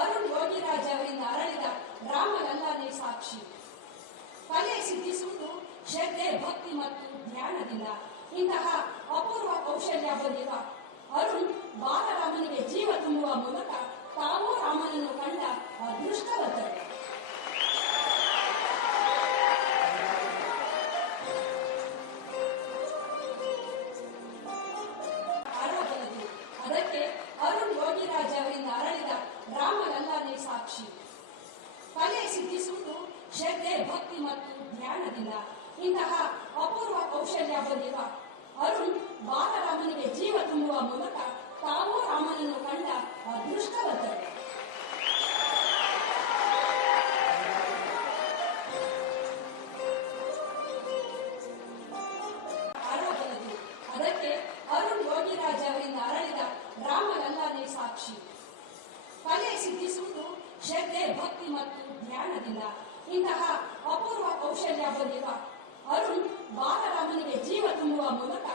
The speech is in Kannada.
ಅರುಣ್ ಯೋಗಿರಾಜ್ ಅವರಿಂದ ಅರಳಿದ ರಾಮಲಲ್ಲಾನೇ ಸಾಕ್ಷಿ. ಕಲೆ ಸಿದ್ಧಿಸುವುದು ಶ್ರದ್ಧೆ, ಭಕ್ತಿ ಮತ್ತು ಧ್ಯಾನದಿಂದ. ಇಂತಹ ಅಪೂರ್ವ ಕೌಶಲ್ಯ ಹೊಂದಿರುವ ಅರುಣ್ ಬಾಲರಾಮನಿಗೆ ಜೀವ ತುಂಬುವ ಮೂಲಕ ತಾವೂ ರಾಮನನ್ನು ಕಂಡ ಅದೃಷ್ಟವಂತರು. ಅದಕ್ಕೆ ಅರುಣ್ ಯೋಗಿರಾಜ್ ಅವರಿಂದ ಅರಳಿದ ರಾಮಲಲ್ಲಾನೇ ಸಾಕ್ಷಿ. ಕಲೆ ಸಿದ್ಧಿಸುವುದು ಶ್ರದ್ಧೆ, ಭಕ್ತಿ ಮತ್ತು ಧ್ಯಾನದಿಂದ. ಇಂತಹ ಅಪೂರ್ವ ಕೌಶಲ್ಯ ಹೊಂದಿರುವ ಅರುಣ್ ಬಾಲರಾಮನಿಗೆ ಜೀವ ತುಂಬುವ ಮೂಲಕ ತಾವೂ ರಾಮನನ್ನು ಕಂಡ ಅದೃಷ್ಟವಂತರು. ಅದಕ್ಕೆ ಅರುಣ್ ಯೋಗಿರಾಜ್ ಅವರಿಂದ ಅರಳಿದ ರಾಮಲಲ್ಲಾನೇ ಸಾಕ್ಷಿ. ಕಲೆ ಸಿದ್ಧಿಸುವುದು ಶ್ರದ್ಧೆ, ಭಕ್ತಿ ಮತ್ತು ಧ್ಯಾನದಿಂದ. ಇಂತಹ ಅಪೂರ್ವ ಕೌಶಲ್ಯ ಹೊಂದಿರುವ ಅರುಣ್ ಬಾಲರಾಮನಿಗೆ ಜೀವ ತುಂಬುವ ಮೂಲಕ